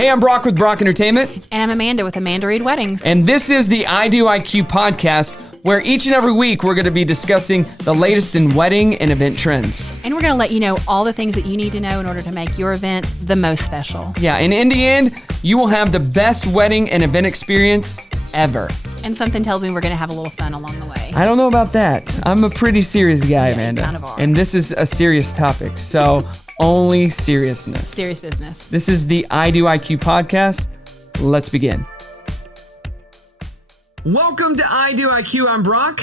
Hey, I'm Brock with Brock Entertainment. And I'm Amanda with Amanda Reed Weddings. And this is the I Do IQ podcast, where each and every week we're going to be discussing the latest in wedding and event trends. And we're going to let you know all the things that you need to know in order to make your event the most special. Yeah, and in the end, you will have the best wedding and event experience ever. And something tells me we're going to have a little fun along the way. I don't know about that. I'm a pretty serious guy, Yeah, Amanda. you kind of are. And this is a serious topic, so only seriousness. Serious business. This is the I Do IQ podcast. Let's begin. Welcome to I Do IQ. I'm Brock.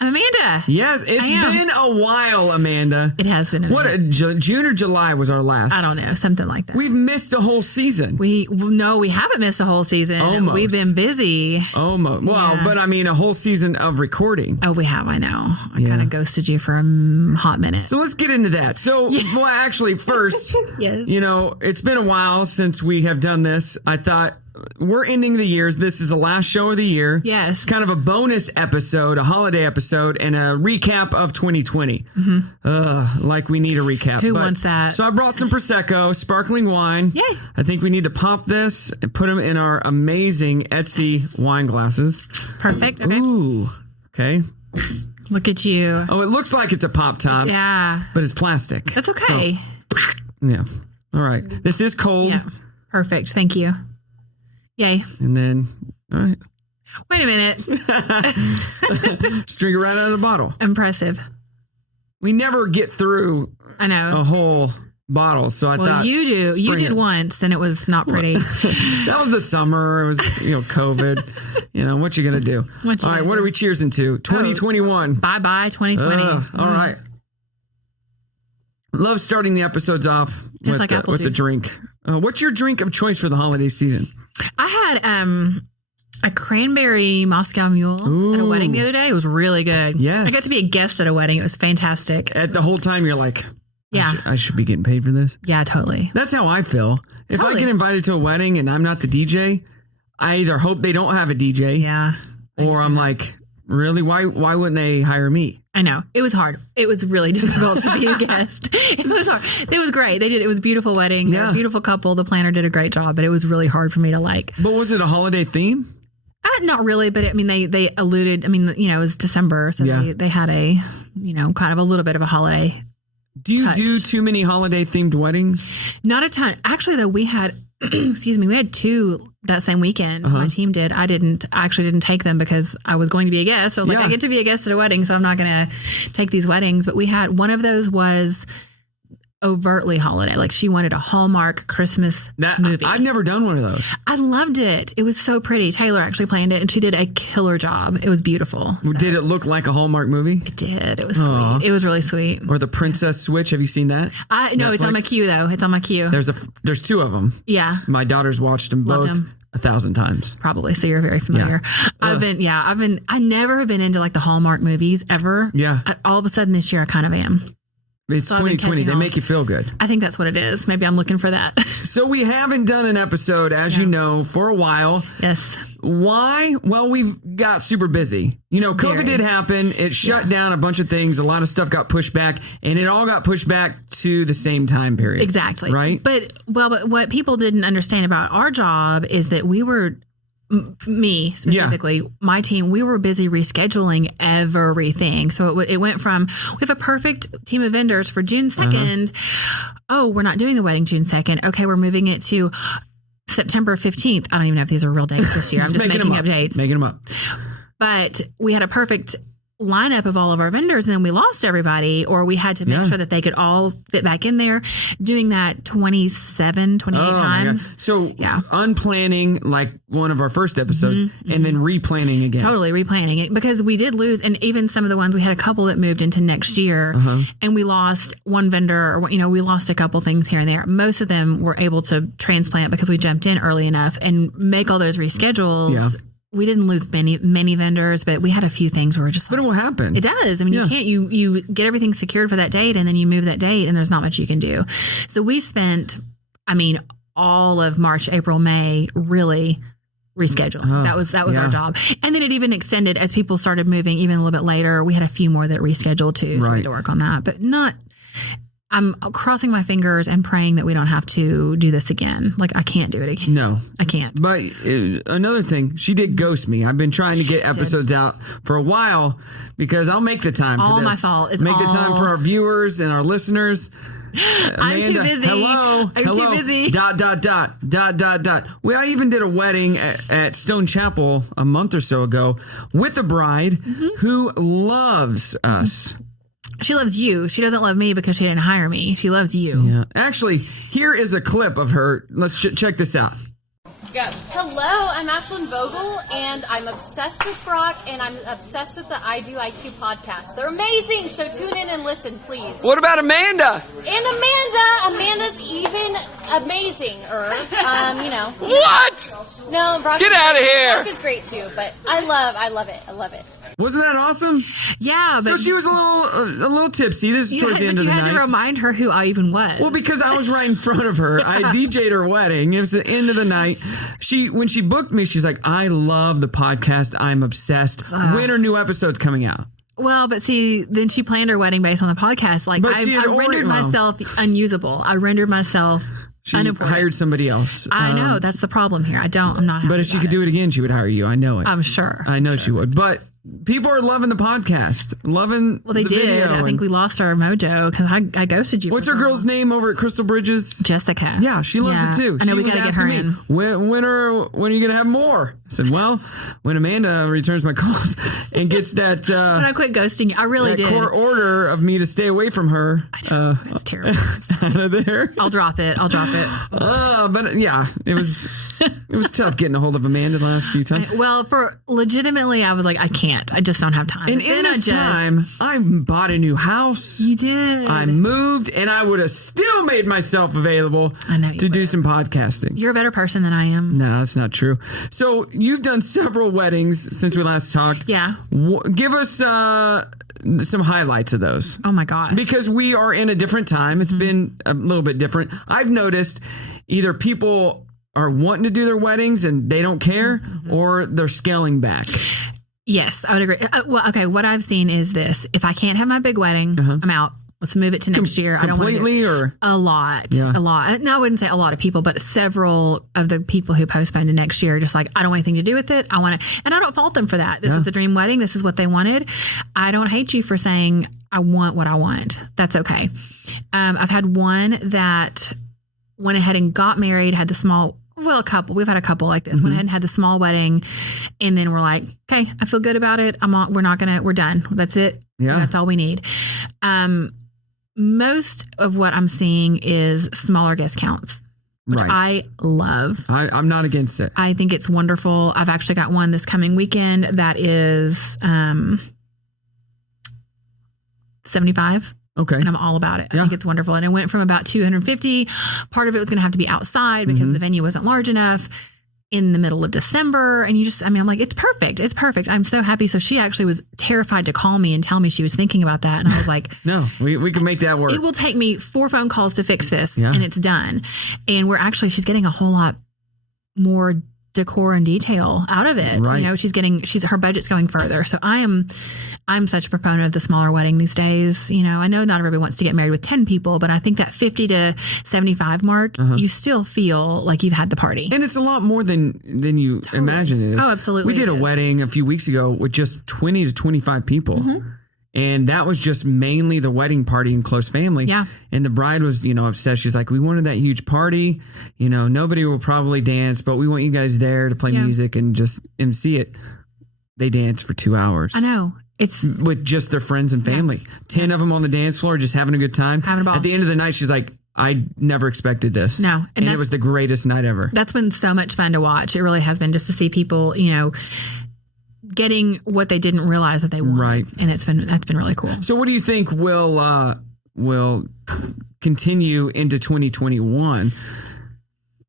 I'm Amanda. Yes, it's been a while, Amanda. It has been. June or July was our last? I don't know, something like that. We've missed a whole season. We haven't missed a whole season. Almost. We've been busy. Almost. Well, Yeah. but I mean a whole season of recording. Oh, we have. I know. I Yeah. kind of ghosted you for a hot minute. So let's get into that. So, well, actually, first, Yes. it's been a while since we have done this. I thought we're ending the years. This is the last show of the year. Yes. It's kind of a bonus episode, a holiday episode, and a recap of 2020. Like we need a recap. Who wants that? So I brought some Prosecco, sparkling wine. Yay. I think we need to pop this and put them in our amazing Etsy wine glasses. Perfect. Okay. Ooh. Okay. Look at you. Oh, it looks like it's a pop top, Yeah. but it's plastic. That's okay. Yeah. All right. This is cold. Yeah. Perfect. Thank you. Yay. And then, all right. Wait a minute. Just drink it right out of the bottle. Impressive. We never get through I know. a whole bottle, so I Well, thought you do. You spring did it. once, and it was not pretty. That was the summer. It was, COVID. What you gonna do? What you All right, gonna what do? are we cheersing to? 2021. Bye-bye 2020. All right. Love starting the episodes off Tastes with, like apple with the juice. drink. What's your drink of choice for the holiday season? I had a cranberry Moscow Mule at a wedding the other day. It was really good. Yes. I got to be a guest at a wedding. It was fantastic. At the whole time, you're like, Yeah. I should be getting paid for this. Yeah, totally. That's how I feel. If I Totally. get invited to a wedding and I'm not the DJ, I either hope they don't have a DJ, Yeah. or I'm like, really? Why wouldn't they hire me? I know. It was hard. It was really difficult to be a guest. It was hard. It was great. It was a beautiful wedding. They were Yeah. a beautiful couple. The planner did a great job, but it was really hard for me to like. But was it a holiday theme? Not really, but I mean, they alluded, it was December. So Yeah. they had a, kind of a little bit of a holiday. Do you Touch. do too many holiday themed weddings? Not a ton. Actually, though, we had, we had two that same weekend. My team did. I actually didn't take them because I was going to be a guest. I was like, Yeah. I get to be a guest at a wedding, so I'm not going to take these weddings. But we had, one of those was overtly holiday. Like she wanted a Hallmark Christmas movie. I've never done one of those. I loved it. It was so pretty. Taylor actually planned it, and she did a killer job. It was beautiful. So Did it look like a Hallmark movie? it did. It was Aw. sweet. It was really sweet. Or the Princess Switch? Have you seen that? No, it's on my Netflix? queue though. It's on my queue. There's two of them. Yeah. My daughter's watched them Love both them. 1,000 times. Probably, so you're very familiar. I never have been into like the Hallmark movies ever. Yeah. All of a sudden this year I kind of am. It's So I've been 2020. catching They on. make you feel good. I think that's what it is. Maybe I'm looking for that. So we haven't done an episode, as you know, for a while. Yes. Why? Well, we've got super busy. COVID Very. did happen. It shut down a bunch of things. A lot of stuff got pushed back, and it all got pushed back to the same time period. Exactly. Right? But what people didn't understand about our job is that we were, me specifically, my team, we were busy rescheduling everything. So it went from, we have a perfect team of vendors for June 2nd. Oh, we're not doing the wedding June 2nd. Okay, we're moving it to September 15th. I don't even know if these are real dates this year. I'm just making up dates. Making them up. But we had a perfect lineup of all of our vendors, and then we lost everybody, or we had to make sure that they could all fit back in there, doing that 28 my God. times. So Yeah. unplanning, like one of our first episodes, and then replanning again. Totally replanning it, because we did lose, and even some of the ones, we had a couple that moved into next year, and we lost one vendor, or we lost a couple things here and there. Most of them were able to transplant because we jumped in early enough and make all those reschedules. Yeah. We didn't lose many vendors, but we had a few things where we're just But like, it will happen. it does. I mean, Yeah. you can't, you get everything secured for that date, and then you move that date, and there's not much you can do. So we spent, all of March, April, May, really rescheduling. That was our job. And then it even extended as people started moving even a little bit later. We had a few more that rescheduled too. So we had to work on that, but not, I'm crossing my fingers and praying that we don't have to do this again. Like, I can't do it again. No. I can't. But another thing, she did ghost me. I've been trying to get episodes out for a while because I'll make the time for all this. my fault. It's make the time for our viewers and our listeners. Amanda, I'm too busy. Hello. Too busy. ... Well, I even did a wedding at Stone Chapel a month or so ago with a bride who loves us. She loves you. She doesn't love me because she didn't hire me. She loves you. Yeah. Actually, here is a clip of her. Let's check this out. Go. Hello, I'm Ashlyn Vogel, and I'm obsessed with Brock, and I'm obsessed with the I Do IQ podcast. They're amazing, so tune in and listen, please. What about Amanda? And Amanda's even amazinger. What? No, Brock. Get out of here. Brock is great too, but I love it. I love it. Wasn't that awesome? Yeah, but so she was a little tipsy. This is towards the end of the night. But you had to remind her who I even was. Well, because I was right in front of her. I DJ'd her wedding. It was the end of the night. When she booked me, she's like, I love the podcast. I'm obsessed. When are new episodes coming out? Well, but see, then she planned her wedding based on the podcast. Like, I rendered myself unusable. I rendered myself unimportant. Hired somebody else. I know. That's the problem here. I'm not happy. But if she could do it again, she would hire you. I know it. I'm sure. I know she would. But people are loving the podcast. Loving Well, they did. Video. I think we lost our mojo because I ghosted you. What's her girl's name over at Crystal Bridges? Jessica. Yeah, she loves it too. I know we got to get her in. When are you going to have more? I said, well, when Amanda returns my calls and gets that when I quit ghosting you, I really did. Court order of me to stay away from her. I know, it's terrible. Out of there. I'll drop it. But yeah, it was tough getting a hold of Amanda the last few times. Legitimately, I was like, I can't. I just don't have time. And in this time, I bought a new house. You did. I moved, and I would have still made myself available to do some podcasting. You're a better person than I am. No, that's not true. So you've done several weddings since we last talked. Yeah. Give us some highlights of those. Oh, my gosh. Because we are in a different time. It's been a little bit different. I've noticed either people are wanting to do their weddings and they don't care, or they're scaling back. Yes, I would agree. Well, okay, what I've seen is this. If I can't have my big wedding, I'm out. Let's move it to next year. I don't want to completely, or a lot. No, I wouldn't say a lot of people, but several of the people who postponed to next year are just like, I don't want anything to do with it. I want to, and I don't fault them for that. This is the dream wedding. This is what they wanted. I don't hate you for saying I want what I want. That's okay. I've had one that went ahead and got married, had the small. Well, a couple. We've had a couple like this. Went ahead and had the small wedding, and then we're like, okay, I feel good about it. We're done. That's it. Yeah. That's all we need. Most of what I'm seeing is smaller guest counts, which I love. I'm not against it. I think it's wonderful. I've actually got one this coming weekend that is 75. Okay. And I'm all about it. I think it's wonderful. And it went from about 250. Part of it was going to have to be outside because the venue wasn't large enough, in the middle of December. And I'm like, it's perfect. It's perfect. I'm so happy. So she actually was terrified to call me and tell me she was thinking about that. And I was like, no, we can make that work. It will take me 4 phone calls to fix this and it's done. And she's getting a whole lot more decor and detail out of it. Right. Her budget's going further. So I'm such a proponent of the smaller wedding these days. I know not everybody wants to get married with 10 people, but I think that 50 to 75 mark, you still feel like you've had the party. And it's a lot more than you imagine it is. Oh, absolutely. We did a wedding a few weeks ago with just 20 to 25 people. And that was just mainly the wedding party and close family. Yeah. And the bride was, upset. She's like, we wanted that huge party. Nobody will probably dance, but we want you guys there to play music and just MC it. They danced for 2 hours. I know. It's with just their friends and family. 10 of them on the dance floor, just having a good time. Having a ball. At the end of the night, she's like, I never expected this. No. And it was the greatest night ever. That's been so much fun to watch. It really has been, just to see people, getting what they didn't realize that they wanted. Right. And that's been really cool. So what do you think will continue into 2021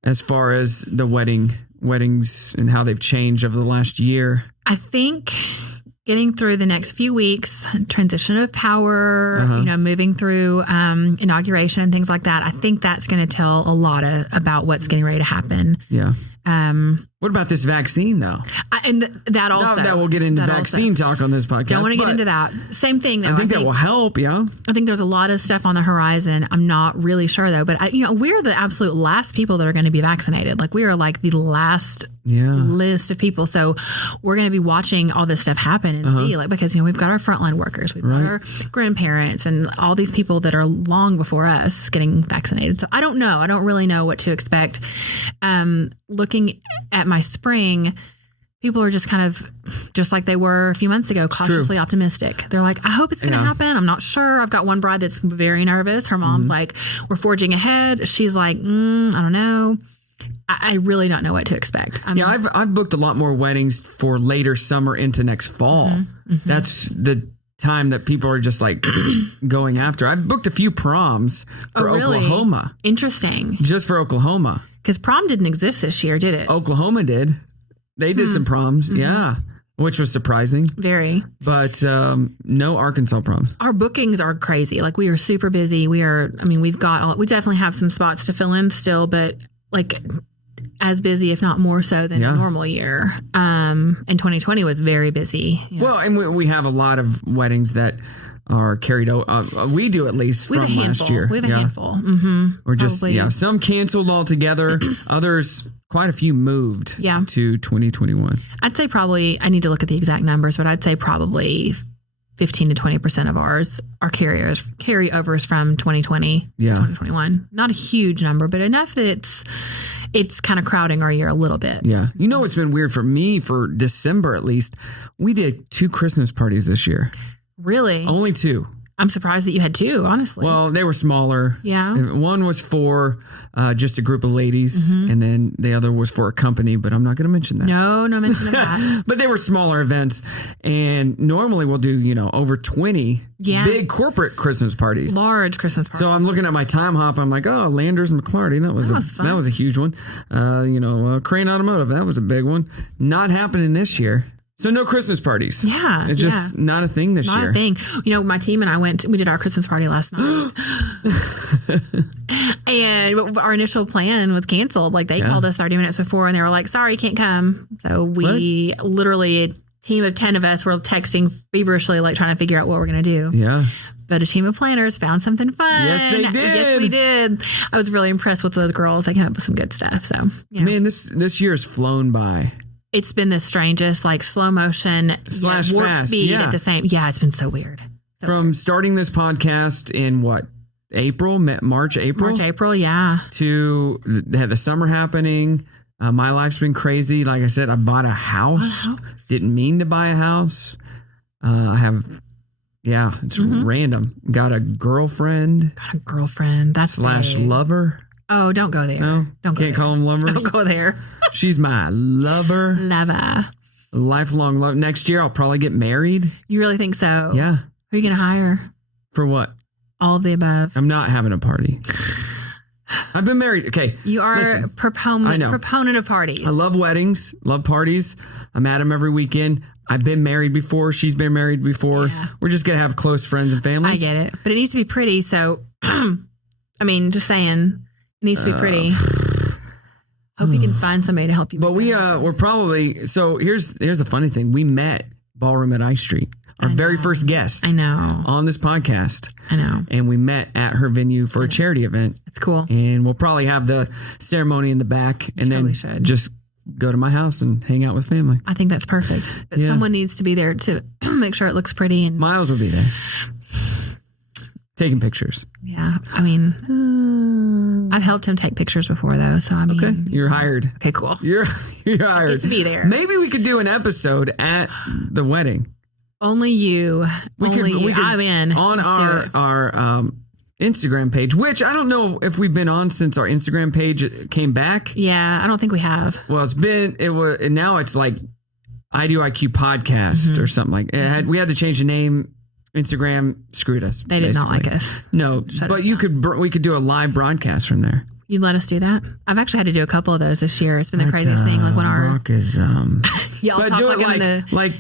as far as the weddings and how they've changed over the last year? I think getting through the next few weeks, transition of power, moving through inauguration and things like that, I think that's going to tell a lot about what's getting ready to happen. Yeah. What about this vaccine, though? That also. Not that we'll get into vaccine talk on this podcast. Don't want to get into that. Same thing, though. I think that will help, yeah. I think there's a lot of stuff on the horizon. I'm not really sure, though. But, we're the absolute last people that are going to be vaccinated. Like, we are like the last list of people. So we're going to be watching all this stuff happen and see, like, because, we've got our frontline workers, we've got our grandparents, and all these people that are long before us getting vaccinated. So I don't know. I don't really know what to expect. Looking at my spring, people are just kind of just like they were a few months ago, cautiously optimistic. They're like, I hope it's going to happen. I'm not sure. I've got one bride that's very nervous. Her mom's like, we're forging ahead. She's like, I don't know. I really don't know what to expect. I've booked a lot more weddings for later summer into next fall. That's the time that people are just like going after. I've booked a few proms for Oklahoma. Interesting. Just for Oklahoma. Because prom didn't exist this year, did it? Oklahoma did. They did some proms, which was surprising. Very. But no Arkansas proms. Our bookings are crazy. Like, we are super busy. We definitely have some spots to fill in still, but like as busy, if not more so than a normal year. And 2020 was very busy. Well, and we have a lot of weddings that are carried over. We do, at least, from last year. We have a handful. Mm-hmm. Or just, some canceled altogether. Others, quite a few moved to 2021. I'd say probably, I need to look at the exact numbers, but I'd say probably 15 to 20% of ours are carryovers from 2020 to 2021. Not a huge number, but enough that it's kind of crowding our year a little bit. Yeah. It's been weird for me, for December at least. We did 2 Christmas parties this year. Really? Only 2. I'm surprised that you had 2, honestly. Well, they were smaller. Yeah. One was for just a group of ladies, and then the other was for a company, but I'm not going to mention that. No mention of that. But they were smaller events, and normally we'll do, over 20 big corporate Christmas parties. Large Christmas parties. So I'm looking at my time hop. I'm like, Landers and McClarty. That was a huge one. Crane Automotive. That was a big one. Not happening this year. So no Christmas parties. Yeah. It's just not a thing this year. Not a thing. My team and I we did our Christmas party last night. And our initial plan was canceled. Like, they called us 30 minutes before and they were like, sorry, you can't come. So we literally, a team of 10 of us were texting feverishly, like trying to figure out what we're going to do. Yeah. But a team of planners found something fun. Yes, they did. Yes, we did. I was really impressed with those girls. They came up with some good stuff. So, man, this year has flown by. It's been the strangest, like, slow motion / warp fast, speed at the same. Yeah, it's been so weird. From starting this podcast in March, April, yeah. To had the summer happening. My life's been crazy. Like I said, I bought a house. Didn't mean to buy a house. I have, it's random. Got a girlfriend. That's / lover. Oh, don't go there. No, don't go can't call them lovers. Don't go there. She's my lover. Lover. Lifelong love. Next year, I'll probably get married. You really think so? Yeah. Who are you going to hire? For what? All of the above. I'm not having a party. I've been married. Okay. You are proponent of parties. I love weddings, love parties. I'm at them every weekend. I've been married before. She's been married before. Yeah. We're just going to have close friends and family. I get it. But it needs to be pretty. So, just saying. It needs to be pretty. Hope you can find somebody to help you. But we're probably, so here's the funny thing. We met Ballroom at I Street, our very first guest. I know. On this podcast. I know. And we met at her venue for a charity event. It's cool. And we'll probably have the ceremony in the back and then just go to my house and hang out with family. I think that's perfect. But someone needs to be there to make sure it looks pretty. And Miles will be there. Taking pictures. Yeah. I've helped him take pictures before, though. So, okay. You're hired. Okay, cool. You're hired. I get to be there. Maybe we could do an episode at the wedding. Only you. We could, I'm in. On our Instagram page, which I don't know if we've been on since our Instagram page came back. Yeah, I don't think we have. Well, and now it's like I Do IQ Podcast or something like that. We had to change the name. Instagram screwed us. They did not like us. No, but we could do a live broadcast from there. You'd let us do that? I've actually had to do a couple of those this year. It's been the craziest thing. Like when our rock is yeah, I'll talk do it like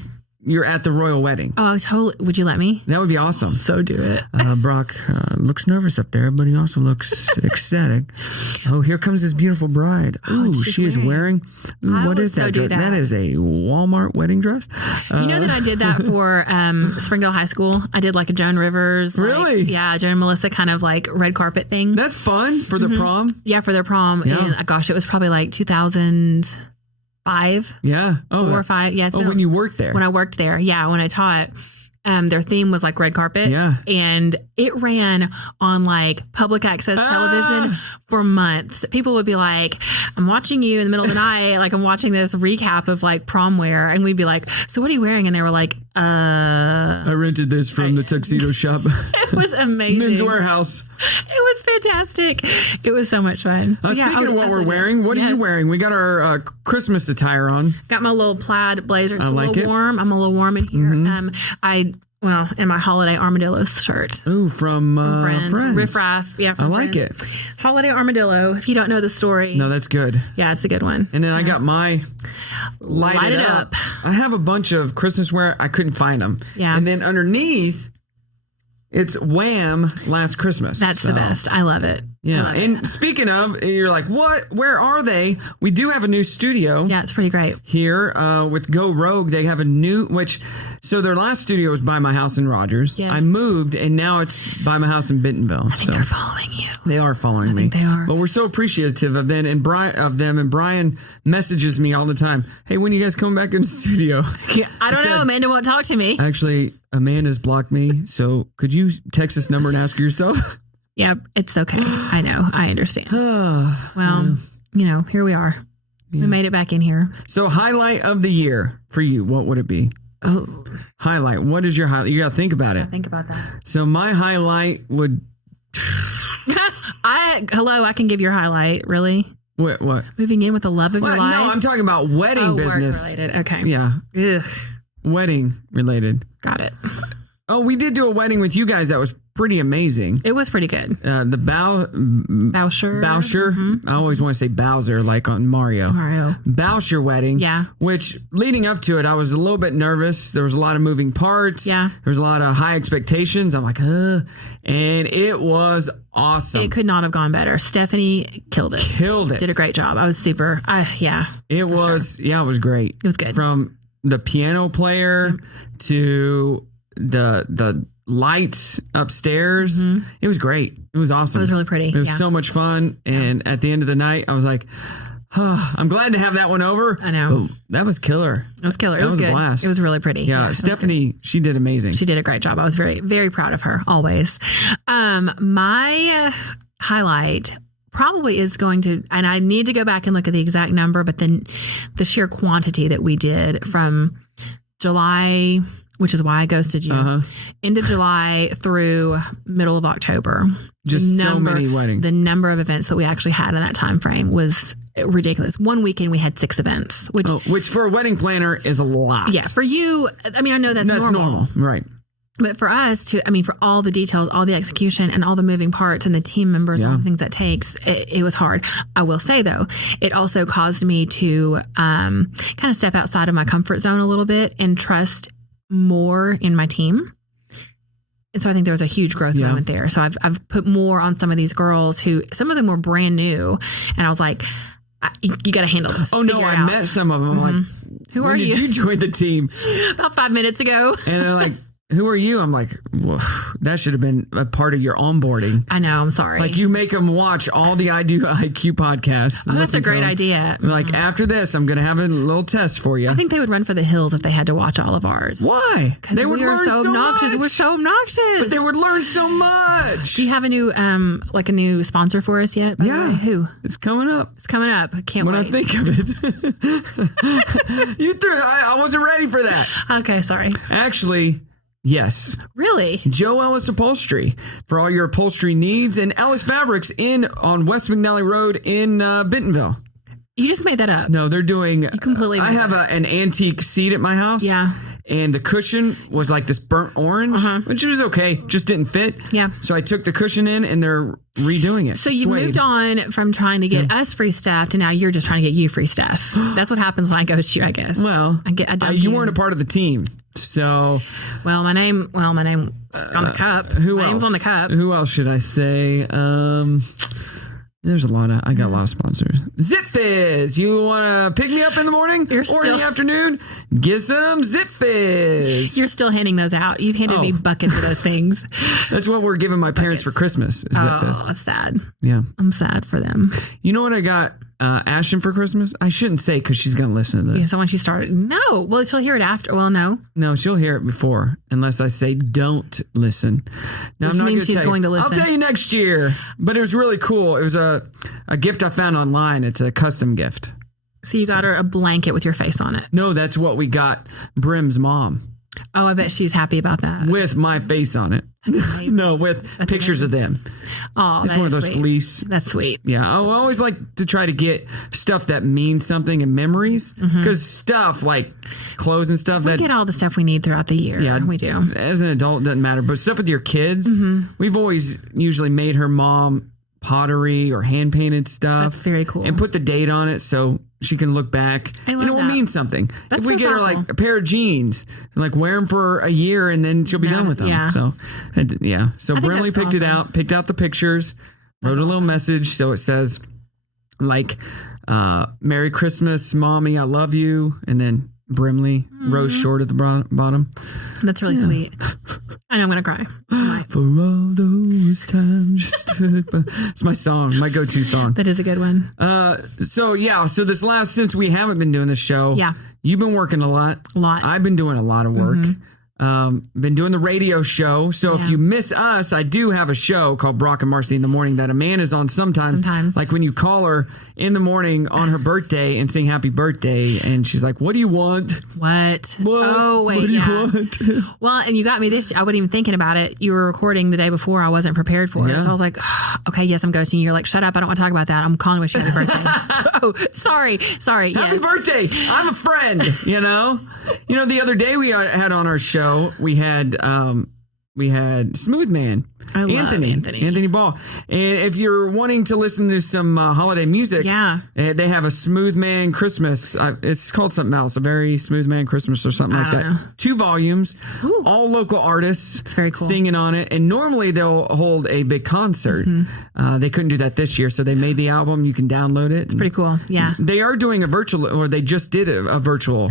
you're at the royal wedding. Oh, totally. Would you let me? That would be awesome. So do it. Brock looks nervous up there, but he also looks ecstatic. Oh, here comes his beautiful bride. Ooh, she is wearing. I What would is that so do dress? that. That is a Walmart wedding dress. You know that I did that for Springdale High School. I did like a Joan Rivers. Really? Yeah, Joan and Melissa kind of like red carpet thing. That's fun for the prom. Yeah, for their prom. Yeah. And gosh, it was probably like 2005, Yeah. Oh, 4 or 5. Yeah, it's been when you worked there. when I worked there. Yeah, when I taught. Their theme was like red carpet. Yeah. And it ran on like public access television for months. People would be like, I'm watching you in the middle of the night. Like I'm watching this recap of like prom wear. And we'd be like, so what are you wearing? And they were like, I rented this from the tuxedo shop. It was amazing. Men's Warehouse. It was fantastic. It was so much fun. So, yeah, Speaking of what we're wearing, what are you wearing? We got our Christmas attire on. Got my little plaid blazer. It's I a like little it. warm. I'm a little warm in here. In my holiday armadillo shirt. Ooh, from Friends. Riff Raff. Yeah, I like it. Holiday armadillo. If you don't know the story. No, that's good. Yeah, it's a good one. And then I got my Light It Up. I have a bunch of Christmas wear. I couldn't find them. Yeah. And then underneath, it's Wham! Last Christmas. That's the best. I love it. Yeah. I love And it. speaking of, you're like, what? Where are they? We do have a new studio. Yeah, it's pretty great. Here with Go Rogue, they have a new, so their last studio was by my house in Rogers. Yes. I moved, and now it's by my house in Bentonville. I think they're following you. They are following me. think they are. But we're so appreciative of them, and Brian messages me all the time. Hey, when you guys come back in the studio? Yeah, I don't know. Amanda won't talk to me. Actually, Amanda's blocked me, so could you text this number and ask her yourself? Yeah, it's okay. I know. I understand. Well, here we are. We made it back in here. So, highlight of the year for you, what would it be? Oh, Highlight. What is your highlight? You got to think about it. think about that. So, my highlight would. I can give your highlight. Really? What? Moving in with the love of your life? No, I'm talking about wedding business. Work related. Okay. Yeah. Ugh. Wedding related. Got it. Oh, we did do a wedding with you guys that was pretty amazing. It was pretty good. The Bowsher. I always want to say Bowser, like on Mario. Bowsher wedding. Yeah. Which leading up to it, I was a little bit nervous. There was a lot of moving parts. Yeah. There was a lot of high expectations. I'm like, and it was awesome. It could not have gone better. Stephanie killed it. Did a great job. I was super. It was great. It was good. From the piano player to the lights upstairs. It was great. It was awesome. It was really pretty. It was so much fun. And at the end of the night, I was like, I'm glad to have that one over. I know. But that was killer. It was killer. It was a good. blast. It was really pretty. Yeah, Stephanie, she did amazing. She did a great job. I was very, very proud of her always. My highlight probably is going to, and I need to go back and look at the exact number, but then the sheer quantity that we did from July, which is why I ghosted you, end of July through middle of October. Just so many weddings. The number of events that we actually had in that time frame was ridiculous. One weekend we had 6 events, which for a wedding planner is a lot. Yeah, for you, I mean, I know that's normal. Right. But for us for all the details, all the execution and all the moving parts and the team members, all the things that takes, it was hard. I will say though, it also caused me to kind of step outside of my comfort zone a little bit and trust more in my team. And so I think there was a huge growth moment there. So I've put more on some of these girls who, some of them were brand new. And I was like, you got to handle this. Oh, no, I met some of them. I'm like, who are you? When did you join the team? About 5 minutes ago. And they're like, who are you? I'm like, well, that should have been a part of your onboarding. I know. I'm sorry. Like you make them watch all the I Do IQ podcasts. Oh, that's a great idea. Like after this, I'm going to have a little test for you. I think they would run for the hills if they had to watch all of ours. Why? Because we were so obnoxious. We're so obnoxious. But they would learn so much. Do you have a new a new sponsor for us yet? By the way? Who? It's coming up. It's coming up. I can't wait. When I think of it. I wasn't ready for that. Okay, sorry. Actually, yes. Really? Joe Ellis Upholstery for all your upholstery needs, and Ellis Fabrics on West McNally Road in Bentonville. You just made that up. No, they're doing. You completely. I have an antique seat at my house. Yeah. And the cushion was like this burnt orange, which was okay, just didn't fit. Yeah. So I took the cushion in, and they're redoing it. So you moved on from trying to get us free stuff to now you're just trying to get you free stuff. That's what happens when I ghost you, I guess. Well, I you weren't a part of the team. So, my name on the cup. Who my else? name's on the cup. Who else should I say? There's a lot of. I got a lot of sponsors. Zip Fizz. You want to pick me up in the morning or in the afternoon? Get some Zip Fizz. You're still handing those out. You've handed me buckets of those things. That's what we're giving my parents for Christmas. Is Zip Fizz. That's sad. Yeah, I'm sad for them. You know what I got Ashton for Christmas? I shouldn't say because she's going to listen to this. So when she started, no. Well, she'll hear it after. Well, no. No, she'll hear it before, unless I say don't listen. Now, Which means she's going to listen. I'll tell you next year, but it was really cool. It was a gift I found online. It's a custom gift. So you got her a blanket with your face on it. No, that's what we got Brim's mom. Oh, I bet she's happy about that. With my face on it. No, with pictures of them. Oh, it's one of those fleece. That's sweet. Yeah, I always like to try to get stuff that means something and memories. Because stuff like clothes and stuff. We get all the stuff we need throughout the year. Yeah, we do. As an adult, it doesn't matter. But stuff with your kids, we've always usually made her mom pottery or hand painted stuff. That's very cool. And put the date on it so she can look back and it will mean something. That's if we get her like a pair of jeans and like wear them for a year and then she'll be done with them. Yeah. So So Brimley picked it out, picked out the pictures, wrote a little message. So it says like, Merry Christmas, Mommy, I love you. And then Brimley, rose short at the bottom. That's really sweet. I know I'm going to cry. For all those times you stood by. It's my song, my go-to song. That is a good one. So since we haven't been doing this show, you've been working a lot. I've been doing a lot of work. Been doing the radio show. So if you miss us, I do have a show called Brock and Marcy in the Morning that Amanda's on sometimes. Like when you call her in the morning on her birthday and sing happy birthday and she's like, what do you want? What? Oh, wait, what do you want? Well, and you got me this. I wasn't even thinking about it. You were recording the day before. I wasn't prepared for it. So I was like, okay, yes, I'm ghosting you. You're like, shut up. I don't want to talk about that. I'm calling to wish you happy birthday. Oh, sorry. Happy birthday. I'm a friend, you know? The other day we had on our show, we had Smooth Man. I love Anthony Ball. And if you're wanting to listen to some holiday music, they have a Smooth Man Christmas. It's called something else, a very Smooth Man Christmas or something like that. 2 volumes, all local artists. It's very cool. Singing on it. And normally they'll hold a big concert. They couldn't do that this year, so they made the album. You can download it. It's pretty cool. Yeah. They are doing a virtual, or they just did a virtual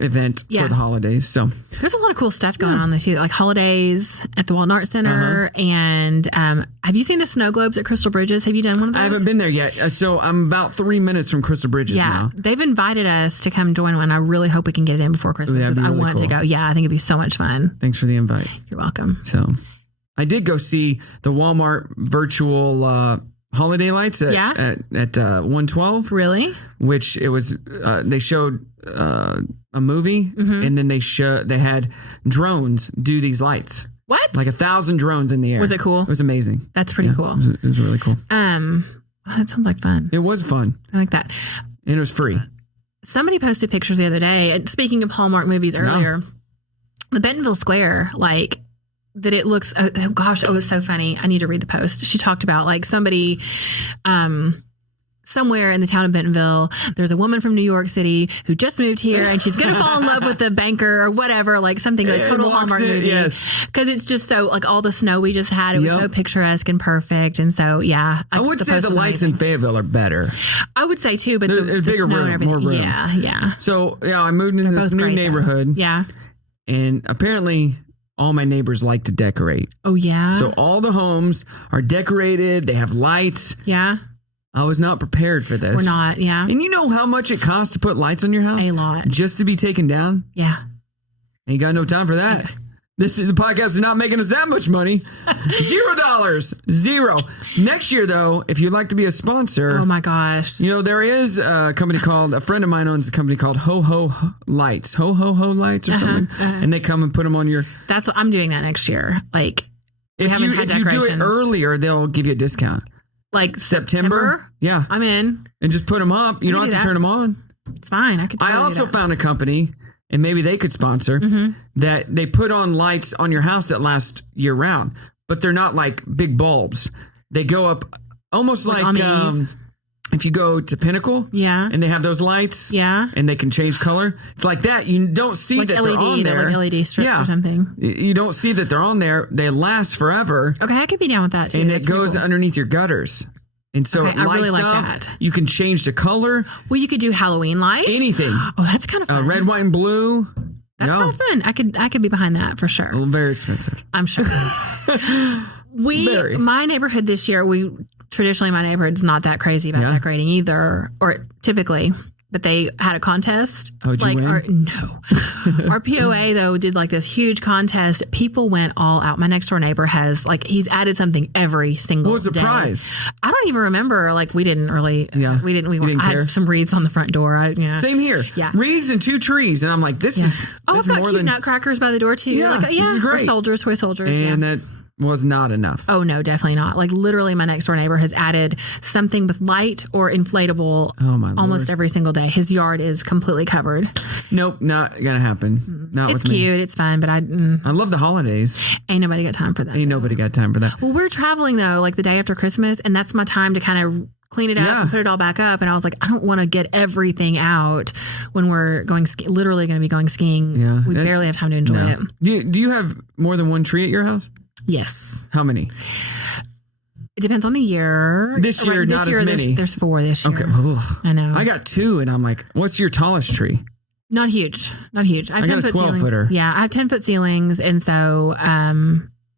event for the holidays. So there's a lot of cool stuff going on this year, like holidays at the Walton Art Center. And have you seen the snow globes at Crystal Bridges? Have you done one of those? I haven't been there yet. So I'm about 3 minutes from Crystal Bridges now. They've invited us to come join one. I really hope we can get it in before Christmas because I want to go. Yeah, I think it'd be so much fun. Thanks for the invite. You're welcome. So I did go see the Walmart virtual holiday lights at 112. Really? Which it was, they showed a movie and then they had drones do these lights. What? Like 1,000 drones in the air. Was it cool? It was amazing. That's pretty cool. It was really cool. That sounds like fun. It was fun. I like that. And it was free. Somebody posted pictures the other day, and speaking of Hallmark movies earlier, the Bentonville Square, like, that it looks, it was so funny. I need to read the post. She talked about like somebody, somewhere in the town of Bentonville, there's a woman from New York City who just moved here and she's going to fall in love with the banker or whatever, like something like total Hallmark movie. Yes. Because it's just so, like all the snow we just had, it was so picturesque and perfect. And so, I would say the lights in Fayetteville are better. I would say too, but the bigger snow room, and everything. more room. Yeah. So, I moved into this new neighborhood. Though. Yeah. And apparently all my neighbors like to decorate. Oh, yeah. So all the homes are decorated. They have lights. Yeah. I was not prepared for this. We're not, yeah. And you know how much it costs to put lights on your house? A lot. Just to be taken down? Yeah. Ain't got no time for that. The podcast is not making us that much money. $0. Zero. Next year, though, if you'd like to be a sponsor. Oh, my gosh. There is a company a friend of mine owns a company called Ho Ho Lights. Ho Ho Ho Lights or something. And they come and put them on your. That's what I'm doing that next year. Like, if you do it earlier, they'll give you a discount. Like September? Yeah. I'm in. And just put them up. You don't have to turn them on. It's fine. I also found a company, and maybe they could sponsor, that they put on lights on your house that last year round, but they're not like big bulbs. They go up almost like if you go to Pinnacle, and they have those lights, and they can change color, it's like that. You don't see like that LED, they're on there. Like LED strips or something. You don't see that they're on there. They last forever. Okay, I could be down with that too. And it goes underneath your gutters. And so it lights I really like up. that. You can change the color. Well, you could do Halloween lights. Anything. Oh, that's kind of fun. Red, white, and blue. That's kind of fun. I could be behind that for sure. Very expensive. I'm sure. My neighborhood this year, traditionally my neighborhood's not that crazy about decorating either, or typically. But they had a contest. Oh, did you win? No. Our POA, though, did like this huge contest. People went all out. My next door neighbor has, like, he's added something every single day. What was the prize? I don't even remember. Like, we didn't really. Yeah. We didn't care? I had some wreaths on the front door. Same here. Yeah. Wreaths and 2 trees. And I'm like, this is. I've got cute nutcrackers by the door, too. Yeah. This is great. Or soldiers, toy soldiers. And that was not enough. Oh, no, definitely not. Like, literally, my next door neighbor has added something with light or inflatable almost every single day. His yard is completely covered. Nope, not going to happen. Not it's with me. cute. It's fun, but I love the holidays. Ain't nobody got time for that. Ain't nobody got time for that. Well, we're traveling, though, like the day after Christmas, and that's my time to kind of clean it up and put it all back up. And I was like, I don't want to get everything out when we're going literally going to be going skiing. Yeah, we barely have time to enjoy it. Do you have more than one tree at your house? Yes. How many? It depends on the year. This year, not as many. There's 4 this year. Okay. I know. I got 2, and I'm like, what's your tallest tree? Not huge. Not huge. I have 10-foot 12-footer. Yeah, I have 10-foot ceilings, and so,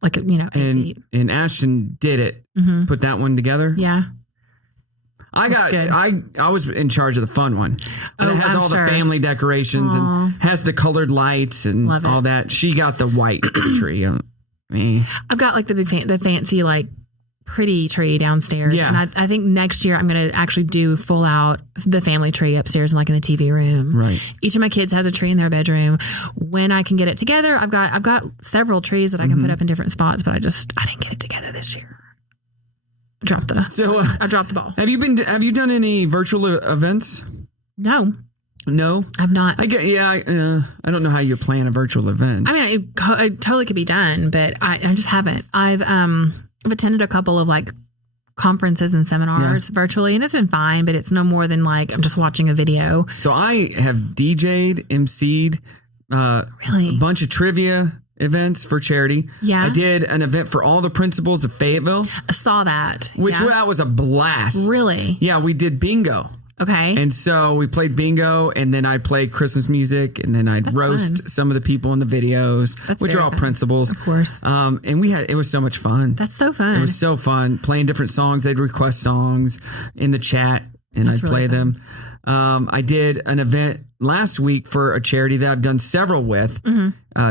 8 feet. And Ashton did it. Mm-hmm. Put that one together. Yeah. I was in charge of the fun one. And it has all the family decorations and has the colored lights and all that. She got the white tree. I've got like the fancy like pretty tree downstairs. Yeah. And I think next year I'm going to actually do full out the family tree upstairs and like in the TV room. Right. Each of my kids has a tree in their bedroom. When I can get it together, I've got several trees that I can put up in different spots, but I didn't get it together this year. I dropped the ball. Have you done any virtual events? No. No, I've not. I don't know how you plan a virtual event. I mean, it totally could be done, but I just haven't. I've attended a couple of like conferences and seminars virtually, and it's been fine, but it's no more than like I'm just watching a video. So I have DJ'd, MC'd, really a bunch of trivia events for charity. Yeah. I did an event for all the principals of Fayetteville. I saw that. That was a blast. Really? Yeah, we did bingo. Okay. And so we played bingo, and then I'd play Christmas music, and then I'd roast some of the people in the videos, which are all principals. Of course. And it was so much fun. That's so fun. It was so fun playing different songs. They'd request songs in the chat, and I'd play them. I did an event last week for a charity that I've done several with,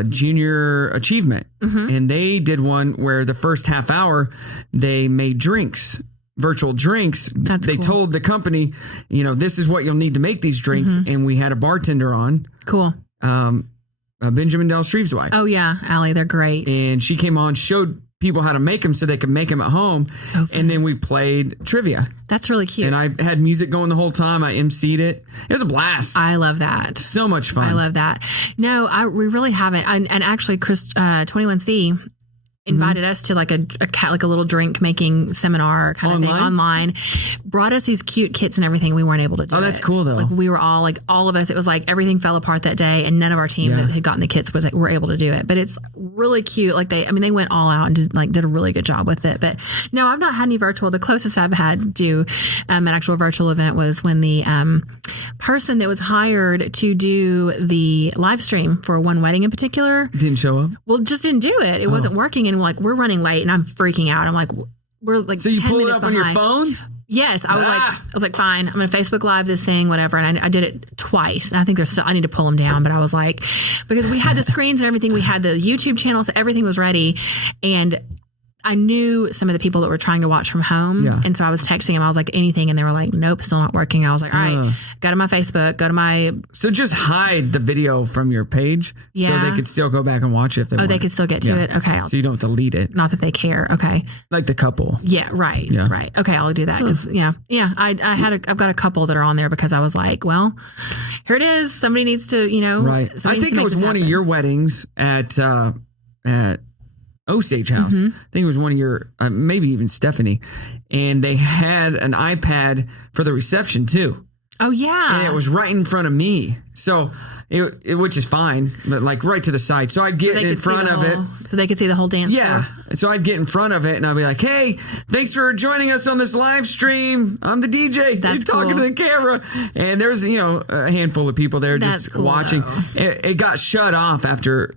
Junior Achievement. And they did one where the first half hour, they made drinks. Virtual drinks. They told the company, this is what you'll need to make these drinks. And we had a bartender on. Cool. Benjamin Del Shreve's wife. Oh, yeah. Allie, they're great. And she came on, showed people how to make them so they could make them at home. So and then we played trivia. That's really cute. And I had music going the whole time. I emceed it. It was a blast. I love that. So much fun. I love that. No, we really haven't. And actually, Chris, 21C invited us to like a little drink making seminar kind of thing online. Brought us these cute kits and everything. We weren't able to do. Oh, that's cool though. Like we were all of us. It was like everything fell apart that day, and none of our team that had gotten the kits were able to do it. But it's really cute. Like they went all out and did a really good job with it. But no, I've not had any virtual. The closest I've had to an actual virtual event was when the person that was hired to do the live stream for one wedding in particular didn't show up. Well, just didn't do it. It wasn't working, and we're running late, and I'm freaking out. I'm like, we're like, so you 10 pull it minutes up on behind. your phone? Yes, I was like, fine, I'm gonna Facebook Live this thing, whatever. And I did it twice, and I think I need to pull them down. But I was like, because we had the screens and everything, we had the YouTube channel, so everything was ready, and I knew some of the people that were trying to watch from home. Yeah. And so I was texting them. I was like, anything. And they were like, nope, still not working. I was like, all right, go to my Facebook, go to my. So just hide the video from your page so they could still go back and watch it if they want. They could still get to it. Okay. So you don't delete it. Not that they care. Okay. Like the couple. Yeah. Right. Yeah. Right. Okay. I'll do that. Cause I've got a couple that are on there because I was like, well, here it is. Somebody needs to, Right. I think it was one of your weddings at Osage house. I think it was one of your, maybe even Stephanie. And they had an iPad for the reception too. Oh, yeah. And it was right in front of me. So, which is fine, but like right to the side. So I'd get in front of it. So they could see the whole dance floor. So I'd get in front of it and I'd be like, hey, thanks for joining us on this live stream. I'm the DJ. That's He's talking to the camera. And there's, a handful of people there just watching. It got shut off after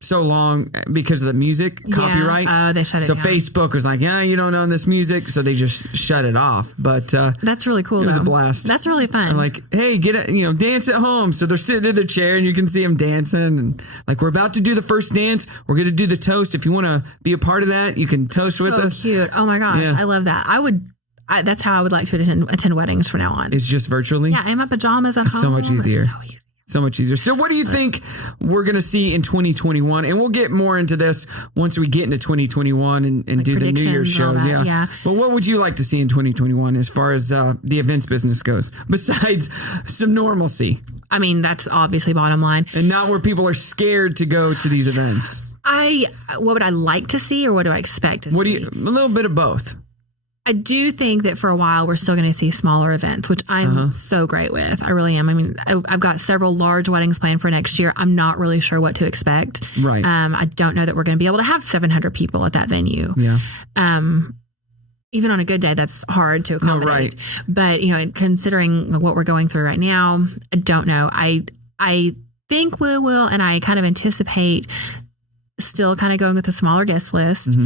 so long because of the music copyright. Oh, they shut it down. So Facebook was like, you don't own this music. So they just shut it off. But that's really cool. It was a blast. That's really fun. I'm like, hey, get it, dance at home. So they're sitting in the chair and you can see them dancing. And like, we're about to do the first dance. We're going to do the toast. If you want to be a part of that, you can toast with us. So cute. Oh my gosh. Yeah. I love that. That's how I would like to attend weddings from now on. It's just virtually? Yeah. In my pajamas at home. So much easier. So easy. So much easier. So what do you think we're going to see in 2021? And we'll get more into this once we get into 2021 and like do the New Year's shows. Yeah. But what would you like to see in 2021 as far as the events business goes, besides some normalcy? I mean, that's obviously bottom line. And not where people are scared to go to these events. What would I like to see or what do I expect to see? A little bit of both. I do think that for a while we're still going to see smaller events, which I'm so great with. I really am. I mean, I've got several large weddings planned for next year. I'm not really sure what to expect. Right. I don't know that we're going to be able to have 700 people at that venue. Yeah. Even on a good day, that's hard to accommodate. No, right. But considering what we're going through right now, I don't know. I think we will, and I kind of anticipate still kind of going with a smaller guest list.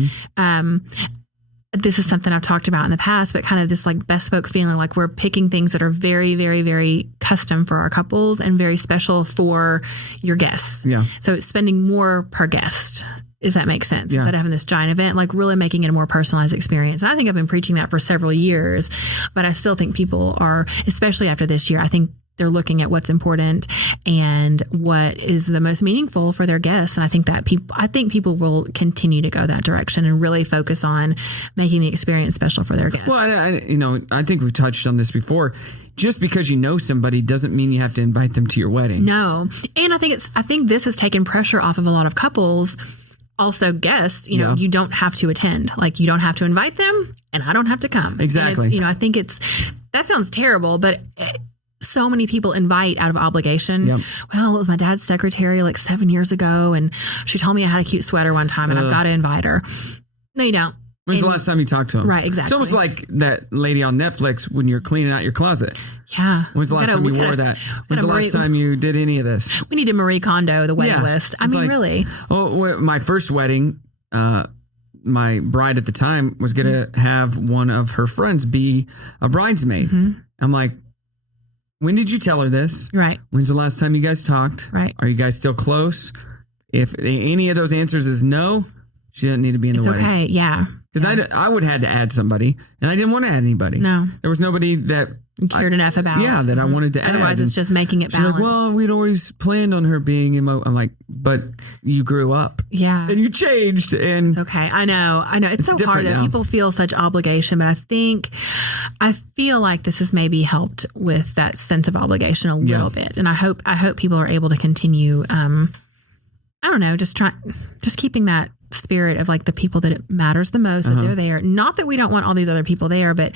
This is something I've talked about in the past, but kind of this like bespoke feeling, like we're picking things that are very, very, very custom for our couples and very special for your guests. Yeah. So it's spending more per guest, if that makes sense, yeah. instead of having this giant event, like really making it a more personalized experience. And I think I've been preaching that for several years, but I still think people are, especially after this year, I think they're looking at what's important and what is the most meaningful for their guests. And I think people will continue to go that direction and really focus on making the experience special for their guests. Well, I think we've touched on this before. Just because you know somebody doesn't mean you have to invite them to your wedding. No. And I think this has taken pressure off of a lot of couples. Also guests, you don't have to attend. Like you don't have to invite them and I don't have to come. Exactly. I think that sounds terrible, but so many people invite out of obligation. Yep. Well, it was my dad's secretary like 7 years ago and she told me I had a cute sweater one time and I've got to invite her. No, you don't. When's the last time you talked to him? Right, exactly. It's almost like that lady on Netflix when you're cleaning out your closet. Yeah. When's the last time you wore that? When's the last time you did any of this? We need to Marie Kondo the wedding list. I mean, really. Oh, my first wedding, my bride at the time was going to have one of her friends be a bridesmaid. Mm-hmm. I'm like, when did you tell her this? Right. When's the last time you guys talked? Right. Are you guys still close? If any of those answers is no, she doesn't need to be in the wedding. It's okay. Yeah. Because I would have had to add somebody, and I didn't want to add anybody. No. There was nobody that you cared enough about. Yeah, that I wanted to add. Otherwise, it's just making it balanced. She's like, well, we'd always planned on her being in my... I'm like, but you grew up. Yeah. And you changed. And it's okay. I know. It's so hard that people feel such obligation, but I feel like this has maybe helped with that sense of obligation a little bit. And I hope people are able to continue, I don't know, just keeping that spirit of like the people that it matters the most, that they're there. Not that we don't want all these other people there, but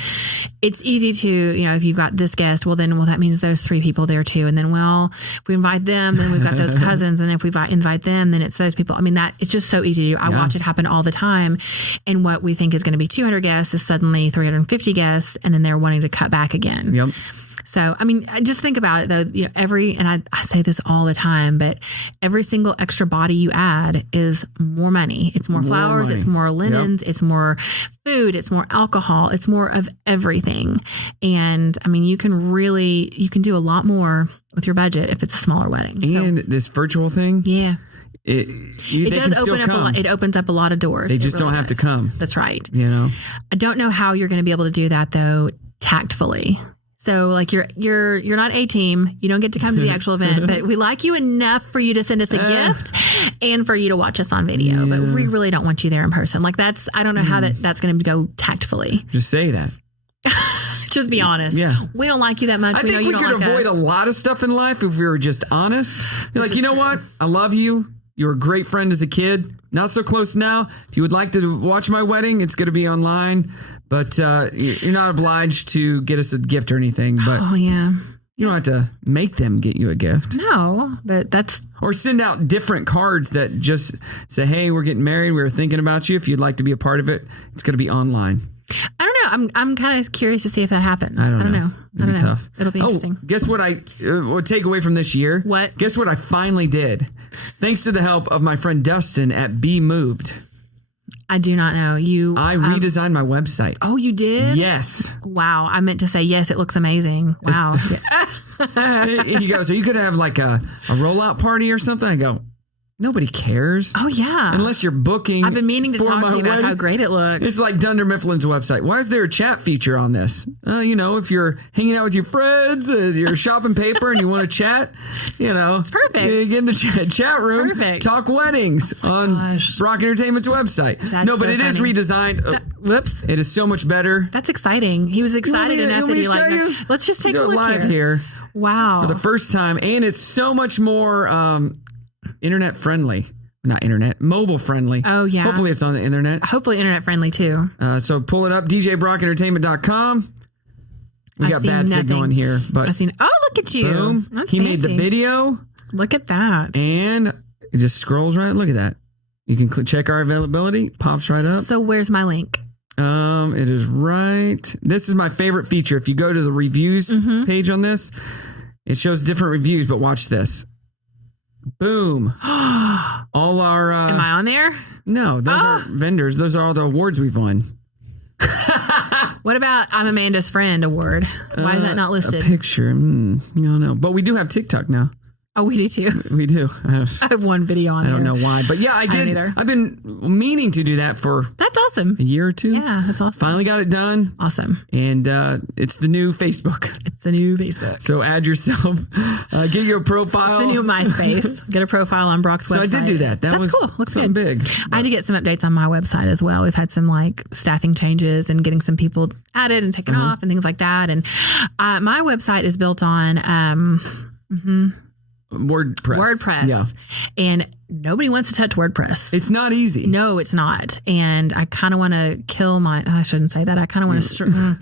it's easy to, if you've got this guest, well that means those 3 people there too. And then, if we invite them, then we've got those cousins. And if we invite them, then it's those people. I mean, it's just so easy to do. I watch it happen all the time. And what we think is going to be 200 guests is suddenly 350 guests. And then they're wanting to cut back again. Yep. So, I mean, just think about it though, and I say this all the time, but every single extra body you add is more money. It's more flowers, it's more linens, it's more food, it's more alcohol, it's more of everything. And I mean, you can do a lot more with your budget if it's a smaller wedding. And this virtual thing. Yeah. It does open up it opens up a lot of doors. They just don't have to come. That's right. I don't know how you're going to be able to do that though, tactfully. So like you're not a team. You don't get to come to the actual event, but we like you enough for you to send us a gift and for you to watch us on video. But we really don't want you there in person. Like I don't know how that's going to go tactfully. Just say that. Just be honest. Yeah. We don't like you that much. I think we could avoid a lot of stuff in life if we were just honest. You're like, you know what? I love you. You were a great friend as a kid. Not so close now. If you would like to watch my wedding, it's going to be online. But you're not obliged to get us a gift or anything. But Oh, yeah. you don't have to make them get you a gift. No, but that's... Or send out different cards that just say, hey, we're getting married. We were thinking about you. If you'd like to be a part of it, it's going to be online. I don't know. I'm kind of curious to see if that happens. I don't know. It'll be tough. It'll be interesting. Guess what I would take away from this year? What? Guess what I finally did? Thanks to the help of my friend Dustin at Be Moved. I do not know. I redesigned my website. Oh, you did? Yes. Wow. I meant to say yes. It looks amazing. Wow. He goes, are you going to have like a rollout party or something? I go, nobody cares. Oh, yeah. Unless you're booking. I've been meaning to for talk my to you about wedding. how great it looks. It's like Dunder Mifflin's website. Why is there a chat feature on this? If you're hanging out with your friends, you're shopping paper and you want to chat, it's perfect. You get in the chat room, Perfect. talk weddings on gosh. Brock Entertainment's website. That's No, but so it is funny. redesigned. Whoops. It is so much better. That's exciting. He was excited You enough want that me he to show you? let's just take Do a it look live here. here Wow. for the first time. And it's so much more internet friendly. Not internet, mobile friendly. Oh, yeah. Hopefully it's on the internet. Hopefully internet friendly too. So pull it up, DJBrockEntertainment.com. We got see bad nothing. signal in here, but Oh, look at you. boom. That's He made the fancy. video Look at that. and it just scrolls right. Look at that. You can check our availability. Pops right up. So where's my link? It is right. This is my favorite feature. If you go to the reviews Mm-hmm. page on this, it shows different reviews, but watch this. Boom. All our Am I on there? no, those Oh. are vendors. Those are all the awards we've won. What about I'm Amanda's Friend award? Why is that not A listed? picture. I don't know. But we do have TikTok now. Oh, we do too. We do. I have one video on I there. don't know why, but yeah, I don't did. either. I've been meaning to do that for That's awesome. a year or two. Yeah, that's awesome. Finally got it done, Awesome. and it's the new Facebook. It's the new Facebook. So add yourself, get your profile. It's the new MySpace. Get a profile on Brock's website. So I did do that. That's was cool. Looks something good. big. I had to get some updates on my website as well. We've had some staffing changes and getting some people added and taken off and things like that. And my website is built on WordPress. Yeah, And nobody wants to touch WordPress. it's not easy. No, it's not. And I kind of want to kill I shouldn't say that. I kind of want to,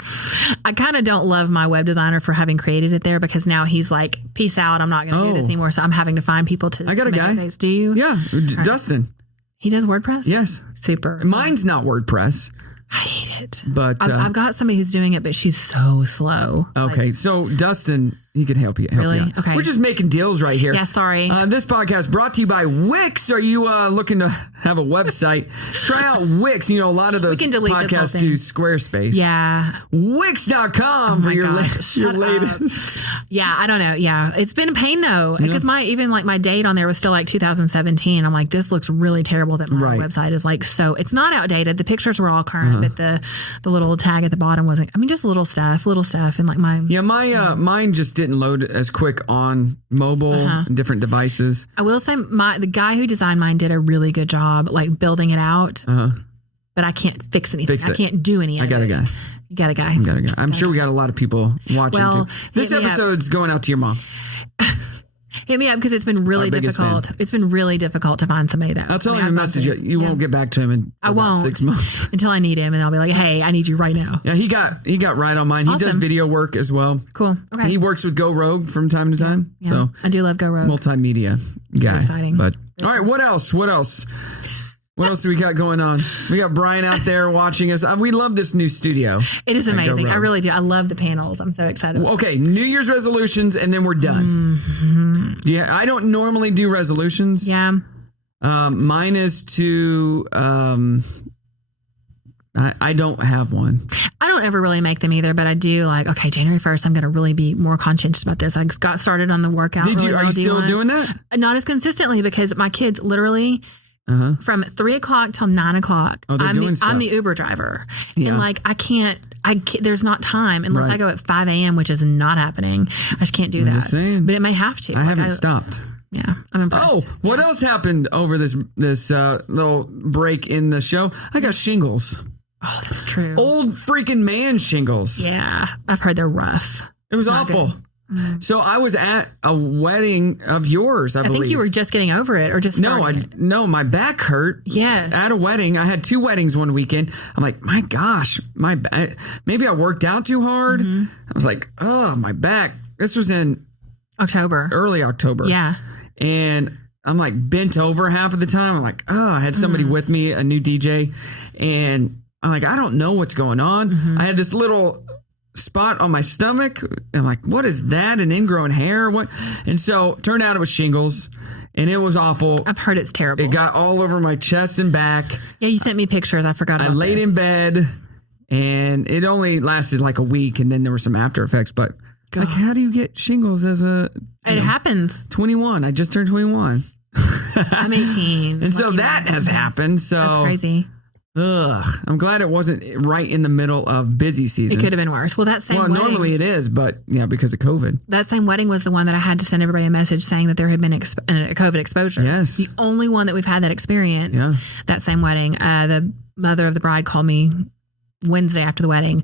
I kind of don't love my web designer for having created it there because now he's like, peace out. I'm not going to do this anymore. So I'm having to find people to. I got to a make guy. updates. Do you? Yeah, Dustin. He does WordPress? Yes, Super. mine's not WordPress, I hate it. but I've got somebody who's doing it, but she's so slow. okay. So Dustin, he could help you. Really? You out. Okay. We're just making deals right here. Yeah, sorry. This podcast brought to you by Wix. Are you looking to have a website? Try out Wix. A lot of those can delete this whole podcasts thing. do Squarespace. Yeah. Wix.com for my your, gosh, your shut up. latest. Yeah, I don't know. Yeah. It's been a pain though. Because my date on there was still like 2017. I'm like, this looks really terrible that my Right. website is like so it's not outdated. The pictures were all current, but the little tag at the bottom wasn't. I mean, just little stuff and like my Yeah, mine just didn't load as quick on mobile and different devices. I will say the guy who designed mine did a really good job like building it out. But I can't fix anything. Fix I it. can't do any of it. I got a guy. You got a guy. I'm sure we got a lot of people watching Well, too. This hit me up. episode's going out to your mom. Hit me up because it's been really Our biggest difficult. fan. It's been really difficult to find somebody that I'll tell him I've a gone message. through- You won't get back to him in I about won't 6 months. until I need him, and I'll be like, "Hey, I need you right now." Yeah, he got right on mine. He does Awesome. video work as well. Cool. Okay. He works with Go Rogue from time to time. Yeah. So I do love Go Rogue. multimedia guy. exciting. But all right, what else? What else do we got going on? We got Brian out there watching us. We love this new studio. It is at Go amazing. I Rogue. really do. I love the panels. I'm so excited. Okay, New Year's resolutions, and then we're done. Yeah, I don't normally do resolutions. Yeah. Mine is to. I don't have one. I don't ever really make them either, but I do like, okay, January 1st, I'm going to really be more conscientious about this. I got started on the workout. Did you? really Are you well, still D1. doing that? Not as consistently because my kids literally from 3 o'clock till 9 o'clock. Oh, they're doing stuff. I'm the Uber driver. Yeah. And like, I can't, there's not time unless Right. I go at 5 a.m., which is not happening. I just can't do that. just saying. But it may have to. I haven't stopped. Yeah. I'm impressed. Oh, what else happened over this little break in the show? I got shingles. Oh, that's true. Old freaking man shingles. Yeah. I've heard they're rough. It was Not awful. good. So I was at a wedding of yours, I believe. think you were just getting over it or just starting it. No, my back hurt. Yes. At a wedding. I had 2 weddings one weekend. I'm like, my gosh, my back. Maybe I worked out too hard. I was like, oh, my back. This was in early October. Yeah. And I'm like bent over half of the time. I'm like, oh, I had somebody with me, a new DJ. And I'm like, I don't know what's going on. I had this little spot on my stomach. I'm like, what is that? An ingrown hair? What? And so turned out it was shingles, and it was awful. I've heard it's terrible. It got all over my chest and back. Yeah, you sent me pictures. I forgot about I laid this. in bed, and it only lasted like a week, and then there were some after effects. But like, how do you get shingles as a It happens. 21? I just turned 21. I'm 18. And so that has happened. So That's crazy. Ugh, I'm glad it wasn't right in the middle of busy season. It could have been worse. Well, that same wedding, normally it is, but yeah, because of COVID. That same wedding was the one that I had to send everybody a message saying that there had been a COVID exposure. Yes. The only one that we've had that experience. Yeah. That same wedding. The mother of the bride called me Wednesday after the wedding.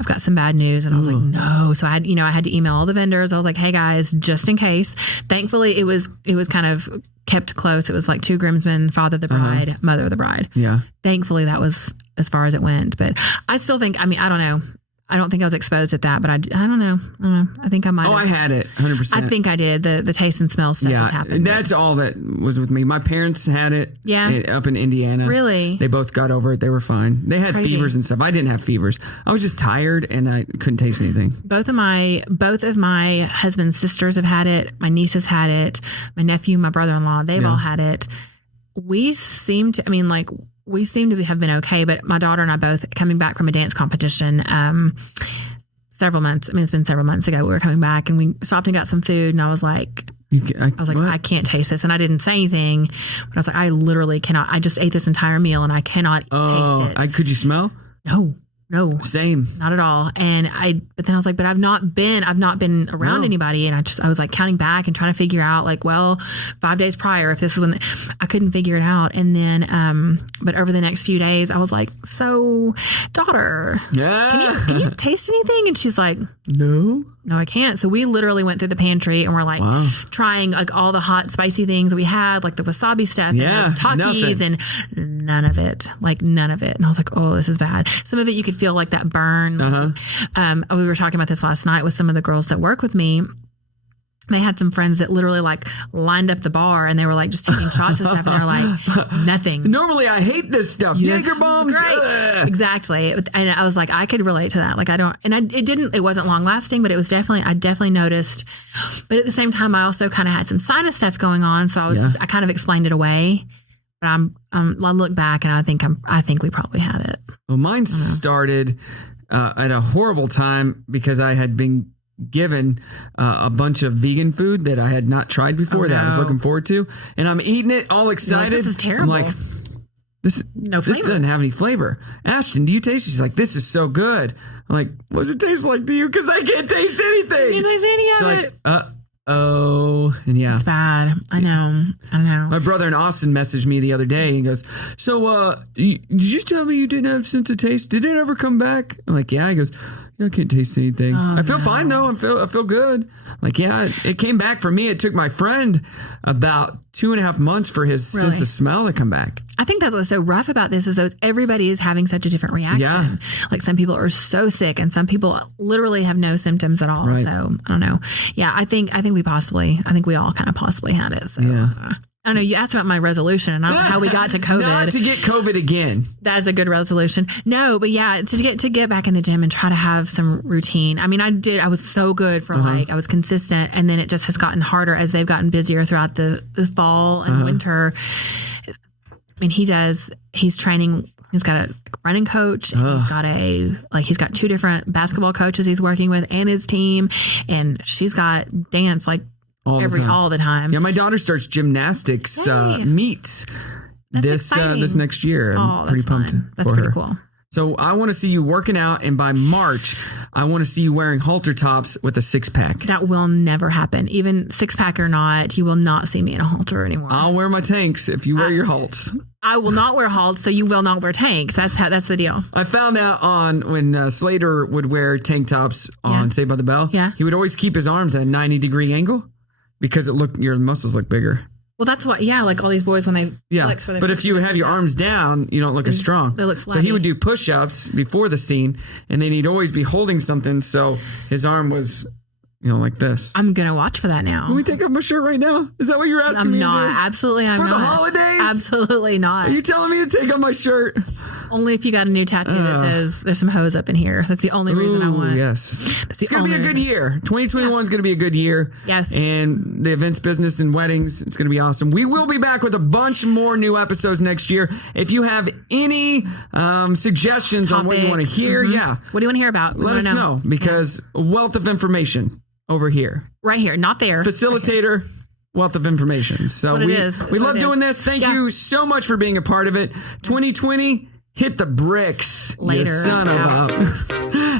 I've got some bad news. And I was like, no. So I had to email all the vendors. I was like, hey guys, just in case. Thankfully it was kind of kept close. It was like 2 groomsmen, father of the bride, mother of the bride. Yeah. Thankfully that was as far as it went. But I still think, I don't know. I don't think I was exposed at that, but I don't know. I think I might have. I had it 100%. I think I did. The taste and smell stuff has happened. That's all that was with me. My parents had it up in Indiana. Really? They both got over it. They were fine. They had fevers and stuff. I didn't have fevers. I was just tired and I couldn't taste anything. Both of my husband's sisters have had it. My nieces had it. My nephew, my brother-in-law, they've all had it. We seem to have been okay, but my daughter and I both coming back from a dance competition several months. It's been several months ago. We were coming back and we stopped and got some food, and I was like, I can't taste this. And I didn't say anything, but I was like, I literally cannot. I just ate this entire meal and I cannot taste it. Could you smell? No. Same. Not at all. But then I was like, but I've not been around anybody. And I was like counting back and trying to figure out 5 days prior, if this is when I couldn't figure it out. And then, but over the next few days, I was like, so daughter, can you taste anything? And she's like, no, I can't. So we literally went through the pantry and we're trying all the hot, spicy things we had, like the wasabi stuff and the Takis, and none of it. And I was like, oh, this is bad. Some of it you could feel like that burn. We were talking about this last night with some of the girls that work with me. They had some friends that literally lined up the bar and they were just taking shots and stuff, and they're like, nothing. Normally I hate this stuff. Jaeger bombs. Right. Exactly. And I was like, I could relate to that. It wasn't long lasting, but I definitely noticed. But at the same time, I also kind of had some sinus stuff going on. So I kind of explained it away. But I look back and I think we probably had it. Well, mine started at a horrible time because I had been given a bunch of vegan food that I had not tried before that I was looking forward to, and I'm eating it all excited. This is terrible. I'm like, this doesn't have any flavor. Ashton, do you taste it? She's like, this is so good. I'm like, what does it taste like to you? Because I can't taste anything. I can't taste any of it. And yeah, it's bad. I know. My brother in Austin messaged me the other day and goes, so did you tell me you didn't have sense of taste? Did it ever come back? I'm like, yeah. He goes, I can't taste anything. I feel fine though. I feel good. Like, yeah, it came back for me. It took my friend about 2.5 months for his sense of smell to come back. I think that's what's so rough about this is that everybody is having such a different reaction. Yeah. Like some people are so sick and some people literally have no symptoms at all. Right. So I don't know. Yeah, I think we all kind of possibly had it. So yeah. I don't know. You asked about my resolution and how we got to COVID. Not to get COVID again. That is a good resolution. No, but yeah, to get back in the gym and try to have some routine. I was so good for I was consistent, and then it just has gotten harder as they've gotten busier throughout the fall and winter. He's training. He's got a running coach. He's got 2 different basketball coaches he's working with and his team, and she's got dance all the time. Yeah, my daughter starts gymnastics meets this next year. I'm pretty pumped That's for pretty her. cool. So I want to see you working out, and by March, I want to see you wearing halter tops with a 6-pack. That will never happen. Even 6-pack or not, you will not see me in a halter anymore. I'll wear my tanks if you wear your halts. I will not wear halts, so you will not wear tanks. That's the deal. I found out when Slater would wear tank tops on Saved by the Bell. Yeah. He would always keep his arms at a 90-degree angle because your muscles look bigger. Well, that's what, like all these boys when they flex for their but if you have your arms down, you don't look as strong. They look so he would do push-ups before the scene, and then he'd always be holding something, so his arm was, like this. I'm going to watch for that now. Can we take off my shirt right now? Is that what you're asking me? I'm not. Absolutely, I'm not. For the holidays? Absolutely not. Are you telling me to take off my shirt? Only if you got a new tattoo that says there's some hose up in here. That's the only reason I want. Yes. It's going to be a good year. 2021 is going to be a good year. Yes. And the events business and weddings, it's going to be awesome. We will be back with a bunch more new episodes next year. If you have any suggestions on what you want to hear, what do you want to hear about? Let us know because a wealth of information over here. Right here, not there. Facilitator. Wealth of information. So we love doing this. Thank you so much for being a part of it. 2020, hit the bricks. Later. You son of a.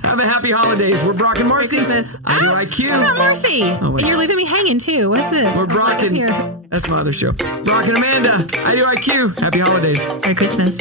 Have a happy holidays. We're Brock and Marcy. Merry Christmas. I do IQ. I'm not Marcy. And you're leaving me hanging too. What's this? We're Brock and that's my other show. Brock and Amanda. I do IQ. Happy holidays. Merry Christmas.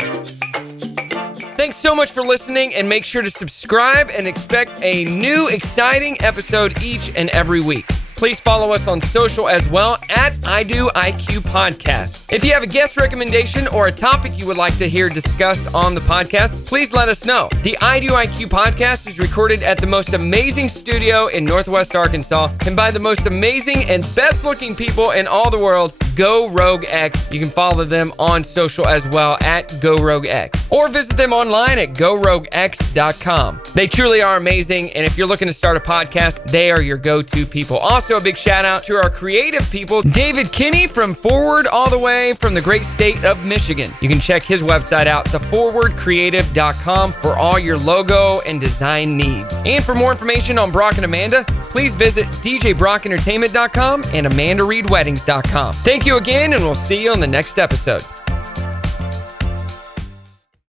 Thanks so much for listening, and make sure to subscribe and expect a new exciting episode each and every week. Please follow us on social as well at I Do IQ Podcast. If you have a guest recommendation or a topic you would like to hear discussed on the podcast, please let us know. The I Do IQ Podcast is recorded at the most amazing studio in Northwest Arkansas and by the most amazing and best looking people in all the world, Go Rogue X. You can follow them on social as well at Go Rogue X, or visit them online at GoRogueX.com. They truly are amazing, and if you're looking to start a podcast, they are your go-to people. Also, a big shout out to our creative people, David Kinney from Forward All the Way from the great state of Michigan. You can check his website out, theforwardcreative.com, for all your logo and design needs. And for more information on Brock and Amanda, please visit djbrockentertainment.com and amandareedweddings.com. Thank you again, and we'll see you on the next episode.